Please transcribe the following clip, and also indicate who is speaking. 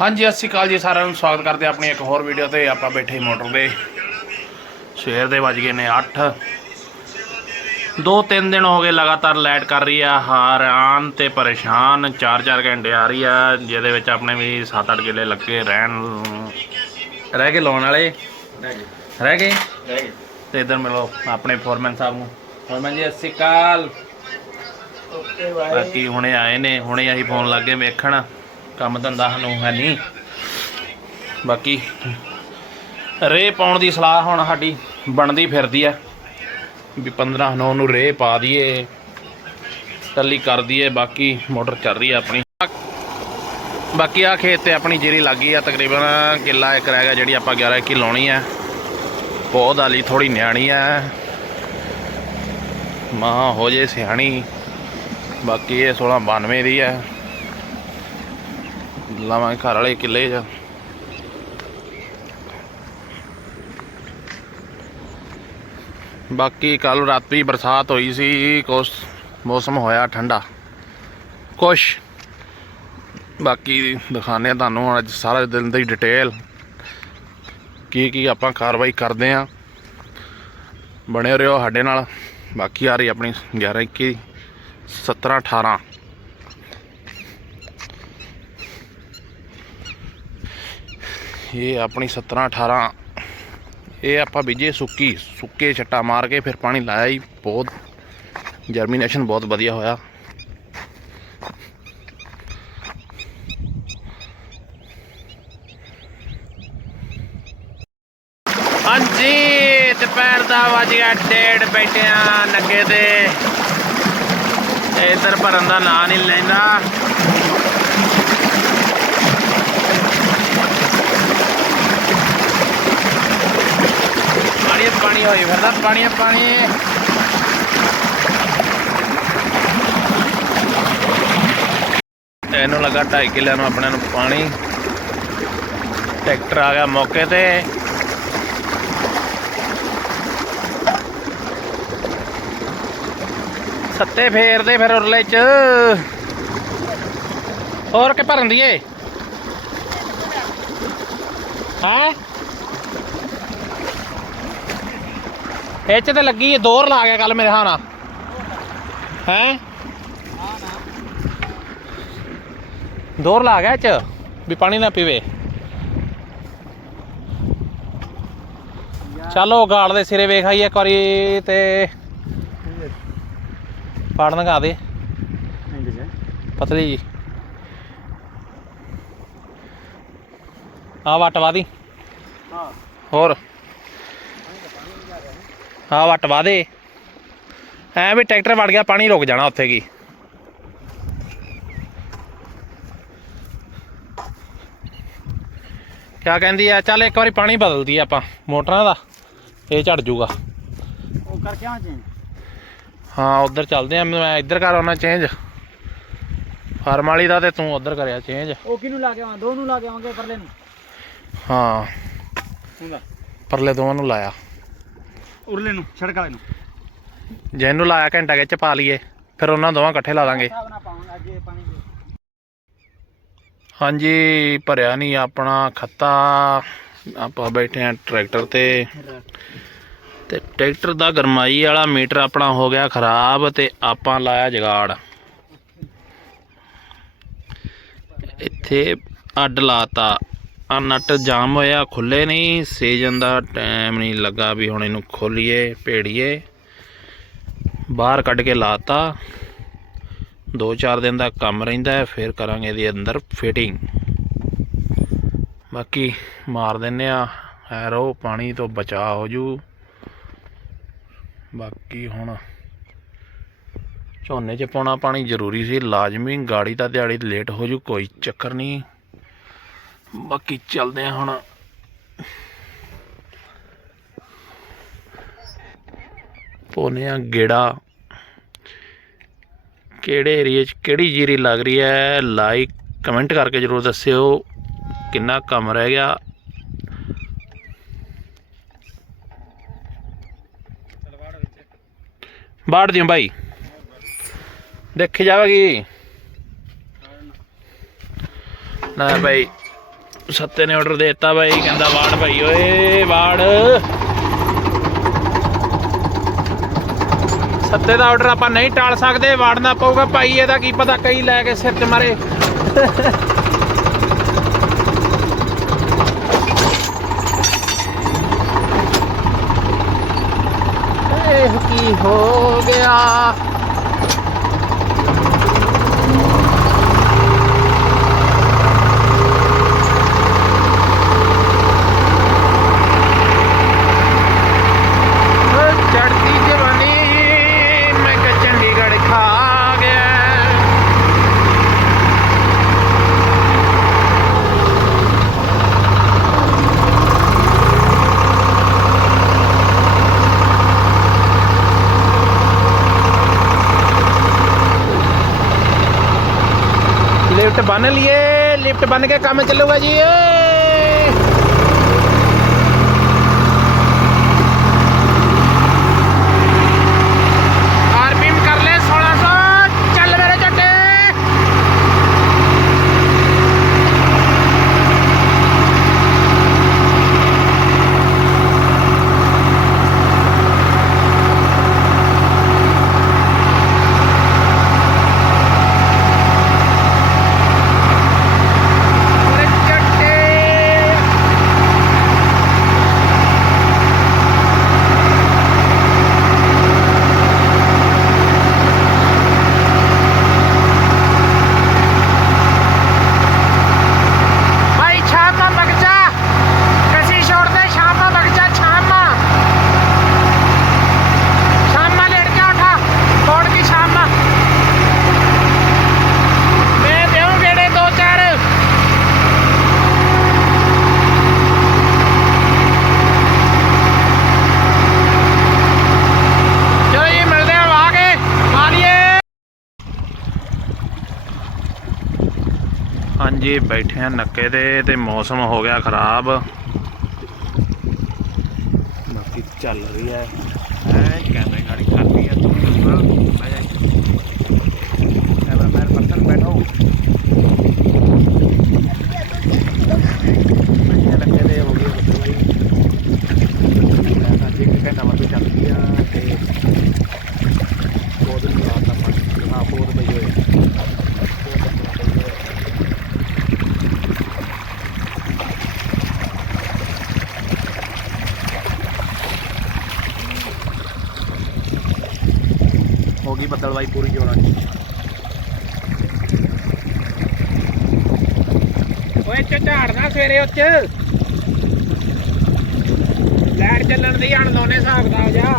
Speaker 1: ਹਾਂਜੀ ਸਤਿ ਸ਼੍ਰੀ ਅਕਾਲ ਜੀ ਸਾਰਿਆਂ ਨੂੰ ਸਵਾਗਤ ਕਰਦੇ ਆਪਣੀ ਇੱਕ ਹੋਰ ਵੀਡੀਓ ਤੇ। ਆਪਾਂ ਬੈਠੇ ਮੋਟਰ ਦੇ ਸਵੇਰ ਦੇ ਵੱਜ ਗਏ ਨੇ 8 ਦੋ ਤਿੰਨ ਦਿਨ ਹੋ ਗਏ ਲਗਾਤਾਰ ਲਾਈਟ ਕਰ ਰਹੀ ਆ ਹੈਰਾਨ ਤੇ ਪਰੇਸ਼ਾਨ। 4-4 ਘੰਟੇ ਆ ਰਹੀ ਆ ਜਿਹਦੇ ਵਿੱਚ ਆਪਣੇ ਵੀ 7-8 ਕਿੱਲੇ ਲੱਗੇ ਰਹਿਣ। ਰਹਿ ਗਏ ਲਾਉਣ ਵਾਲੇ? ਰਹਿ ਗਏ? ਤੇ ਇਧਰ ਮਿਲੋ ਆਪਣੇ ਫੋਰਮੈਨ ਸਾਹਿਬ ਨੂੰ। ਫੋਰਮੈਨ ਜੀ ਸਤਿ ਸ਼੍ਰੀ ਅਕਾਲ। ਬਾਕੀ ਹੁਣੇ ਆਏ ਨੇ ਹੁਣੇ ਅਸੀਂ ਫੋਨ ਲੱਗੇ ਵੇਖਣ। ਕੰਮ ਧੰਦਾ ਸਾਨੂੰ ਹੈ ਨਹੀਂ। ਬਾਕੀ ਰੇ ਪਾਉਣ ਦੀ ਸਲਾਹ ਹੁਣ ਸਾਡੀ ਬਣਦੀ ਫਿਰਦੀ ਆ ਵੀ 15 ਨੌ ਨੂੰ ਰੇ ਪਾ ਦਈਏ, ਟੱਲੀ ਕਰ ਦਈਏ, ਬਾਕੀ ਮੋਟਰ ਚੱਲ ਰਹੀ ਆ ਆਪਣੀ। ਬਾਕੀ ਆ ਖੇਤ ਤੇ ਆਪਣੀ ਜੀਰੀ ਲੱਗੀ ਆ, ਤਕਰੀਬਨ ਕਿੱਲਾ ਇੱਕ ਰਹਿ ਗਿਆ ਜਿਹੜੀ ਆਪਾਂ 11 ਕੀ ਲਾਉਣੀ ਆ ਬਹੁਤ ਆਲੀ ਥੋੜੀ ਨਿਆਣੀ ਆ ਮਾਂ ਹੋ ਜੇ ਸਿਆਣੀ, ਬਾਕੀ ਇਹ 1692 ਦੀ ਆ ਲਾਵਾਂਗੇ ਘਰ ਵਾਲੇ ਕਿੱਲੇ 'ਚ। ਬਾਕੀ ਕੱਲ ਰਾਤੀ ਬਰਸਾਤ ਹੋਈ ਸੀ, ਕੁਛ ਮੌਸਮ ਹੋਇਆ ਠੰਡਾ। ਕੁਛ। ਬਾਕੀ ਦਿਖਾਣੇ ਤੁਹਾਨੂੰ ਅੱਜ ਸਾਰਾ ਦਿਨ ਦੀ ਡਿਟੇਲ ਕੀ ਕੀ ਆਪਾਂ ਕਾਰਵਾਈ ਕਰਦੇ ਆ ਬਣੇ ਰਹੋ ਸਾਡੇ ਨਾਲ। ਬਾਕੀ ਆ ਰਹੀ ਆਪਣੀ 11 21 17 18 ਇਹ ਆਪਣੀ 17 18 ਇਹ ਆਪਾਂ ਬੀਜੇ ਸੁੱਕੀ, ਸੁੱਕੇ ਛੱਟਾ ਮਾਰ ਕੇ ਫਿਰ ਪਾਣੀ ਲਾਇਆ ਹੀ ਬਹੁਤ ਜਰਮੀਨੇਸ਼ਨ ਬਹੁਤ ਵਧੀਆ ਹੋਇਆ। ਹਾਂਜੀ, ਦੁਪਹਿਰ ਦਾ ਵੱਜ ਗਿਆ ਡੇਢ, ਬੈਠਿਆਂ ਨੱਗੇ ਤੇ ਇਧਰ ਭਰਨ ਦਾ ਨਾਂ ਨਹੀਂ ਲੈਂਦਾ। ਪਾਣੀ ਪਾਣੀ ਹੋਈ ਫਿਰਦਾ ਪਾਣੀ ਪਾਣੀ। ਤੇ ਇਹਨੂੰ ਲੱਗਾ 2.5 ਕਿੱਲਿਆਂ ਨੂੰ ਆਪਣੇ ਨੂੰ ਪਾਣੀ। ਟਰੈਕਟਰ ਆ ਗਿਆ ਮੌਕੇ ਤੇ। ਸੱਤੇ ਫੇਰਦੇ ਫਿਰ ਉਰਲੇ ਚ। ਹੋਰ ਕਿ ਭਰਨ ਦੀਏ? ਹਾਂ? ਇਹ ਚ ਤੇ ਲੱਗੀ ਹੈ ਦੋਰ ਲਾ ਗਿਆ ਕੱਲ ਮੇਰੇ ਹਾਨਾ ਹੈ? ਦੋਰ ਲਾ ਗਿਆ ਇਹ ਚ ਵੀ ਪਾਣੀ ਨਾ ਪੀਵੇ। ਚਲੋ ਗਾਲ ਦੇ ਸਿਰੇ ਵੇਖ ਆਈ ਇੱਕ ਵਾਰੀ ਤੇ ਪਾੜ ਨਗਾ ਦੇ। ਪਤਲੀ ਜੀ। ਆ ਵਟ ਵਾ ਦੀ। ਹੋਰ? ਆ ਵਟ ਵਾ ਦੇ। ਐ ਵੀ ਟਰੈਕਟਰ ਵੜ ਗਿਆ ਪਾਣੀ ਰੁਕ ਜਾਣਾ ਉੱਥੇ ਕੀ। ਕਿਆ ਕਹਿੰਦੀ ਆ ਚੱਲ ਇੱਕ ਵਾਰੀ ਪਾਣੀ ਬਦਲਦੀ ਆਪਾਂ ਮੋਟਰਾਂ ਦਾ ਇਹ ਝੜ ਜੂਗਾ।
Speaker 2: ਉਹ ਕਰ ਕਿਆ ਚੇਂਜ
Speaker 1: ਹਾਂ ਉਧਰ ਚੱਲਦੇ ਆ ਮੈਂ ਇੱਧਰ ਕਰ ਆਉਣਾ ਚੇਂਜ ਫਾਰਮ ਵਾਲੀ ਦਾ ਤੇ ਤੂੰ ਉਧਰ ਕਰਿਆ ਚੇਂਜ
Speaker 2: ਉਹ ਕਿਨੂੰ ਲਾ ਕੇ ਆਵਾਂ? ਦੋ ਨੂੰ ਲਾ ਕੇ ਆਵਾਂਗੇ ਪਰਲੇ ਨੂੰ।
Speaker 1: ਹਾਂ। ਪਰਲੇ ਦੋਵਾਂ ਨੂੰ ਲਾਇਆ।
Speaker 2: ਉਰਲੇ ਨੂੰ ਛੜਕ ਵਾਲੇ ਨੂੰ।
Speaker 1: ਜੇ ਇਹਨੂੰ ਲਾਇਆ ਘੰਟਾ ਵਿੱਚ ਪਾ ਲਈਏ ਫਿਰ ਉਹਨਾਂ ਦੋਵਾਂ ਇਕੱਠੇ ਲਾ ਦਾਂਗੇ।
Speaker 2: ਹਿਸਾਬ ਨਾਲ ਪਾਵਾਂਗੇ ਅੱਜ ਇਹ ਪਾਣੀ ਦੇ।
Speaker 1: ਹਾਂਜੀ ਭਰਿਆ ਨਹੀਂ ਆਪਣਾ ਖੱਤਾ। ਆਪਾਂ ਬੈਠੇ ਆ ਟਰੈਕਟਰ ਤੇ। ਤੇ ਟਰੈਕਟਰ ਦਾ ਗਰਮਾਈ ਵਾਲਾ ਮੀਟਰ ਆਪਣਾ ਹੋ ਗਿਆ ਖਰਾਬ ਤੇ ਆਪਾਂ ਲਾਇਆ ਜਗਾੜ। ਇੱਥੇ ਅੱਡ ਲਾਤਾ। ਆ ਨਟ ਜਾਮ ਹੋਇਆ ਖੁੱਲੇ ਨਹੀਂ, ਸੀਜ਼ਨ ਦਾ ਟਾਈਮ ਨਹੀਂ ਲੱਗਾ ਵੀ ਹੁਣ ਇਹਨੂੰ ਖੋਲੀਏ, ਭੇੜੀਏ। ਬਾਹਰ ਕੱਢ ਕੇ ਲਾਤਾ। 2-4 ਦਿਨ ਦਾ ਕੰਮ ਰਹਿੰਦਾ ਫਿਰ ਕਰਾਂਗੇ ਇਹਦੇ ਅੰਦਰ ਫਿਟਿੰਗ ਬਾਕੀ ਮਾਰ ਦਿੰਨੇ ਆ, ਐਰੋ, ਪਾਣੀ ਤੋਂ ਬਚਾ ਹੋ ਜੂ। ਬਾਕੀ ਹੁਣ ਝੋਨੇ 'ਚ ਪਾਉਣਾ ਪਾਣੀ ਜ਼ਰੂਰੀ ਸੀ, ਲਾਜ਼ਮੀ ਗਾੜੀ ਤਾਂ ਦਿਹਾੜੀ ਲੇਟ ਹੋ ਜੂ, ਕੋਈ ਚੱਕਰ ਨਹੀਂ। ਬਾਕੀ ਚੱਲਦੇ ਆ ਹੁਣ। ਪੋਨੇ ਆ ਗੇੜਾ। ਕਿਹੜੇ ਏਰੀਏ 'ਚ ਕਿਹੜੀ ਜੀਰੀ ਲੱਗ ਰਹੀ ਹੈ? ਲਾਈਕ ਕਮੈਂਟ ਕਰਕੇ ਜਰੂਰ ਦੱਸਿਓ। ਕਿੰਨਾ ਕੰਮ ਰਹਿ ਗਿਆ? ਬਾੜ ਦਿਓ ਭਾਈ ਦੇਖੀ ਜਾਵੇਗੀ। ਨਾ ਭਾਈ ਸੱਤੇ ਨੇ ਆਰਡਰ ਦਿੱਤਾ ਬਾਈ, ਕਹਿੰਦਾ ਵਾੜ ਭਾਈ ਓਏ ਵਾੜ। ਸੱਤੇ ਦਾ ਆਰਡਰ ਆਪਾਂ ਨਹੀਂ ਟਾਲ ਸਕਦੇ, ਵਾੜਨਾ ਪਊਗਾ ਭਾਈ, ਇਹਦਾ ਕੀ ਪਤਾ ਕਈ ਲੈ ਕੇ ਸਿਰ 'ਚ ਮਾਰੇ। ਇਹ ਕੀ ਹੋ ਗਿਆ ਚੜਦੀ ਜਵਾਨੀ ਮੈਂ ਕਿ ਚੰਡੀਗੜ੍ਹ ਖਾ ਗਿਆ ਲਿਫਟ ਬੰਨ ਲਈਏ ਲਿਫਟ ਬੰਨ ਕੇ ਕੰਮ ਚੱਲੂਗਾ ਜੀ ਏ ਹਾਂਜੀ, ਬੈਠੇ ਆ ਨੱਕੇ ਤੇ ਤੇ ਮੌਸਮ ਹੋ ਗਿਆ ਖਰਾਬ। ਬਾਕੀ ਚੱਲ ਰਹੀ ਹੈ। ਐ ਕੈਮਰੇ ਗਾੜੀ ਕਰਦੀ ਆ ਤੂੰ ਦੱਸਣਾ ਬਹਿ ਜਾ ਕੈਮਰਾ ਮੈਨ ਪਰਸਨ ਬੈਠੋ ਬੈਠੇ ਨੱਕੇ ਤੇ ਹੋ ਗਈ ਬੱਦਲ ਬਾਈ ਅੱਜ ਇੱਕ ਘੰਟਾ ਵੱਧ ਚੱਲਦੀ ਆ ਤੇ ਦੋ ਦਿਨ ਰਾਤ ਦਾ ਪਾਣੀ ਹਾਂ ਬਹੁਤ ਪਈ ਹੋਏ ਹੋ ਗਈ ਬੱਦਲਵਾਈ ਪੂਰੀ ਜੋਰਾਂ ਦੀ। ਓਏ ਝਾੜਨਾ ਸਵੇਰੇ ਉੱਚ। ਲੈਟ ਚੱਲਣ ਦੀ, ਹਣ ਦੋਨੇ ਹਿਸਾਬ ਦਾ ਜਾ।